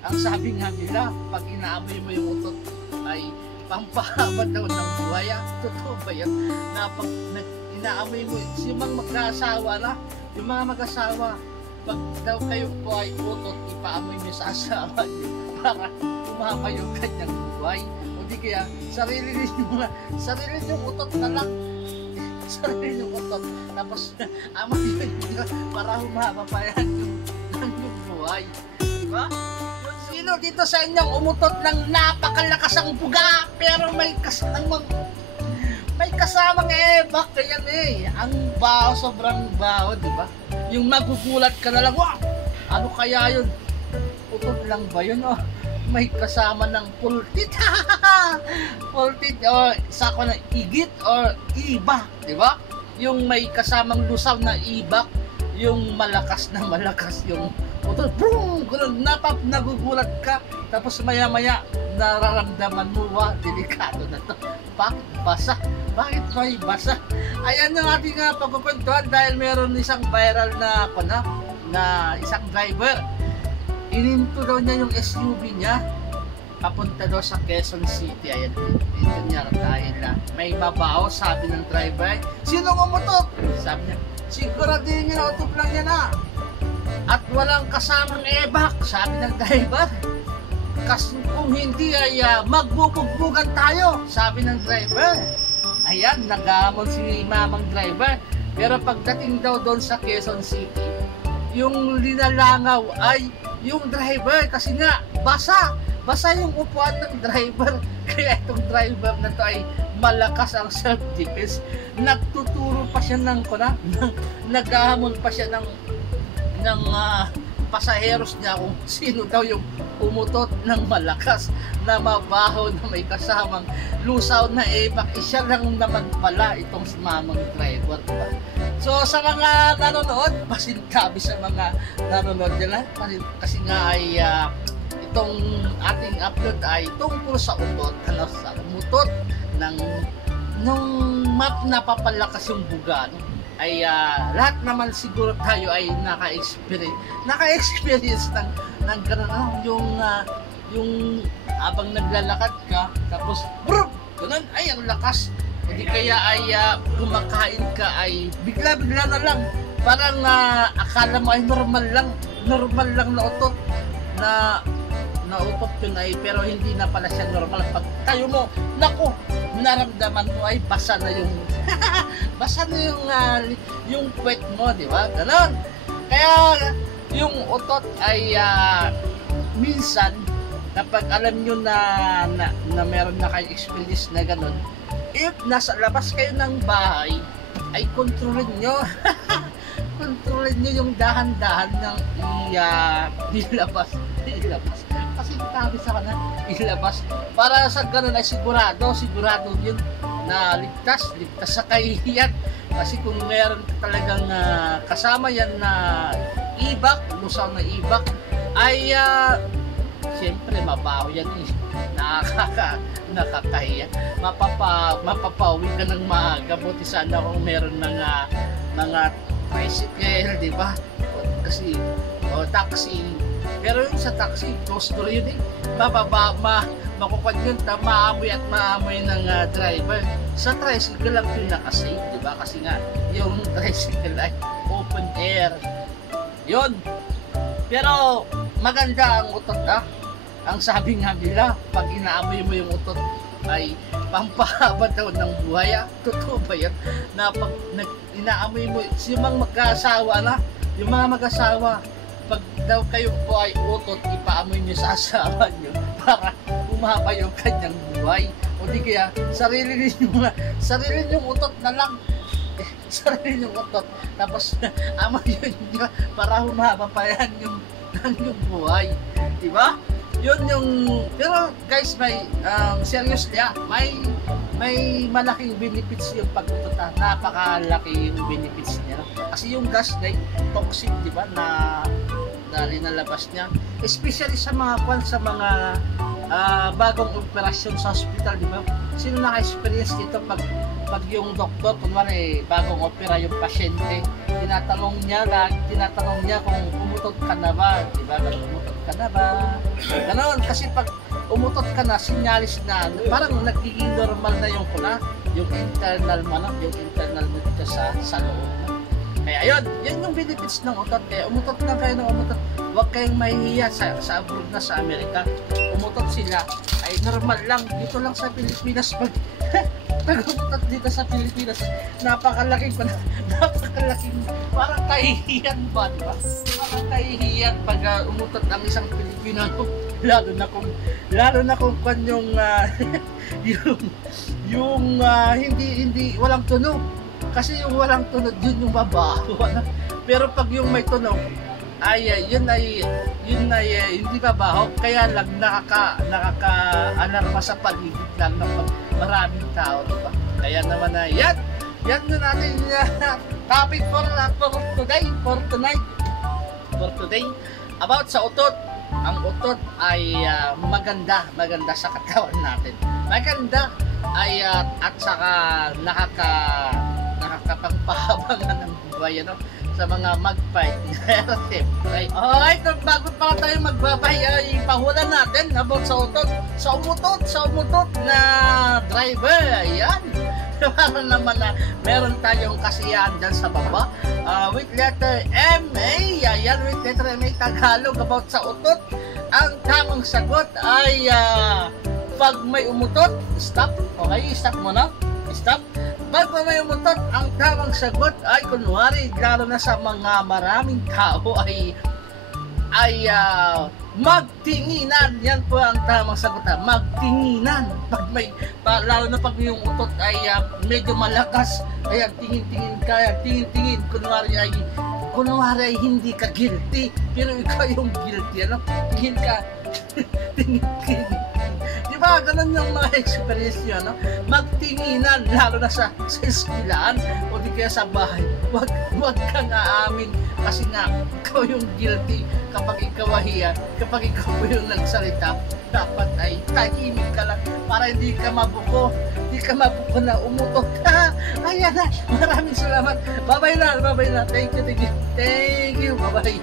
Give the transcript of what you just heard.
Ang sabi nga nila, pag inaamoy mo yung utot ay pampahaba daw ng buhay. Totoo ba yan? Na pag inaamoy mo, yung mga mag-asawa na, yung mga mag-asawa, pag daw kayo po ay utot, ipaamoy nyo sa asawa nyo para umaba yung kanyang buhay. O di kaya, sarili yung utot na lang. Sarili yung utot. Tapos, amoy nyo para humaba pa yan yung buhay. Diba? Sino dito sa inyong umutot ng napakalakas ang buga pero may kasamang ebak kaya ang baho, sobrang baho, di ba? Yung magugulat ka na lang, wow, ano kaya yun? Utot lang ba yun? Oh, may kasama ng pultit. Pultit o sako ng igit or ibak, di ba? Yung may kasamang lusaw na ibak, yung malakas yung utot, boom! Ganun, nagugulat ka. Tapos maya-maya, nararamdaman mo, delikado na to. Bakit basa? Bakit may basa? Ayan yung ating pagkukwentuhan dahil meron isang viral na isang driver. Ininto daw niya yung SUV niya. Papunta daw sa Quezon City. Ayan, dito niya dahil may babaho, sabi ng driver. Sino umutot? Sabi niya, siguraduhin niya na utot lang yan at walang kasamang ebak, sabi ng driver. Kasi kung hindi ay magbubugbugan tayo, sabi ng driver. Ayan, naghamon si mamang driver. Pero pagdating daw doon sa Quezon City, yung linalangaw ay yung driver kasi nga basa yung upuan ng driver. Kaya itong driver na to ay malakas ang self-defense. Nagtuturo pa siya naghahamon pa siya ng pasaheros niya kung sino daw yung umutot ng malakas na mabaho na may kasamang lusaw na ebak. Siya lang naman pala itong si mamang driver, diba? So sa mga nanonood, pasintabi sa mga nanonood nila kasi nga ay itong ating upload ay tungkol sa utot, sa umutot nung napapalakas yung buga, ay lahat naman siguro tayo ay naka-experience ng ganun, yung abang naglalakad ka tapos brrr, ganun ay ang lakas, hindi kaya ay kumakain ka ay bigla na lang parang akala mo ay normal lang na utot na utot yun ay pero hindi na pala siya normal. Pag tayo mo, naku, naramdaman mo ay basa na yung yung puwet mo, di ba? Ganon. Kaya yung utot ay minsan kapag alam nyo na meron na kayong experience na ganon, if nasa labas kayo ng bahay ay kontrolin nyo kontrolin nyo yung dahan-dahan ng ilabas kasi tabi sa kanan ilabas para sa ganun ay sigurado yun na ligtas sa kahihiyan. Kasi kung meron talagang kasama yan na ibak, lusaw na ibak ay siyempre mabaho yan nakakahiya. Mapapawi ka ng maaga. Buti sana kung meron ng mga tricycle, di ba? Kasi taxi. Pero yung sa taxi, close door yun makukuha yun, maamoy ng driver. Sa tricycle lang yung nakasave, di ba? Kasi nga, yung tricycle ay open air. Yun. Pero maganda ang utot Ang sabi nga nila, pag inaamoy mo yung utot ay pampahaba daw ng buhay. Totoo ba yan? Na pag inaamoy mo, yung mga mag-asawa, pag daw kayo po ay utot, ipaamoy nyo sa asawa nyo para umaba yung kanyang buhay. O di kaya, sarili yung utot na lang. Sarili yung utot. Tapos, amoy nyo para humaba pa yan yung buhay. Diba? Yun yung, pero guys, seriously may malaking benefits yung pag-utot. Napakalaki yung benefits niya. Kasi yung gas na toxic, di ba, na linalabas niya. Especially sa mga bagong operasyon sa hospital, di ba? Sino naka-experience dito pag yung doktor, kunwari bagong opera yung pasyente, tinatanong niya kung umutot ka na ba, di ba? Umutot ka na ba? Ganon, kasi pag umutot ka na, sinyalis na, parang nagiging normal na yung kuna, yung internal mo, no? Yung internal mo dito sa loob. No? Kaya ayun, yan yung benefits ng utot. Kaya umutot na kayo ng umutot. Huwag kayong mahihiya sa abroad na sa Amerika. Umutot sila, ay normal lang. Dito lang sa Pilipinas, pag umutot dito sa Pilipinas, napakalaking parang kahihiyan ba, di ba? Parang kahihiyan pag umutot ang isang Pilipino, lalo na kung yung hindi walang tunog, kasi yung walang tunog yun yung babaho. Pero pag yung may tunog yun ay hindi babaho, kaya lang nakaka-alarma sa paligid lang ng maraming tao, diba? Kaya naman yan na natin topic for today about sa utot. Ang utot ay maganda sa katawan natin. Maganda ay at saka nakakapagpahaba ng buhay, ano, sa mga magpay. Alright, bago pa tayo magbabay, ay pahula natin about sa utot. Sa umutot na driver. Ayan. Para naman na meron tayong kasiyahan dyan sa baba. With letter M-A. Ayan, with letter M-A Tagalog about sa utot. Ang tamang sagot ay pag may umutot, stop. Okay, stop muna. Stop. Pag may umutot, ang tamang sagot ay kunwari, lalo na sa mga maraming tao ay magtinginan. Yan po ang tamang sagot. Magtinginan. Lalo na pag yung utot ay medyo malakas, ayan, tingin-tingin. Kunwari ay hindi ka guilty, pero ikaw yung guilty, ano? Tingin ka. tingin. Diba, ganun yung mga experience nyo, no? Magtinginan, lalo na sa eskwelahan o di kaya sa bahay. Wag kang aamin kasi nga, ikaw yung guilty kapag ikaw ahiya, kapag ikaw yung nagsalita, dapat ay tahimik ka lang para hindi ka mabuko na umutot ka. Ayan na, maraming salamat. Bye-bye na. Thank you. Bye-bye.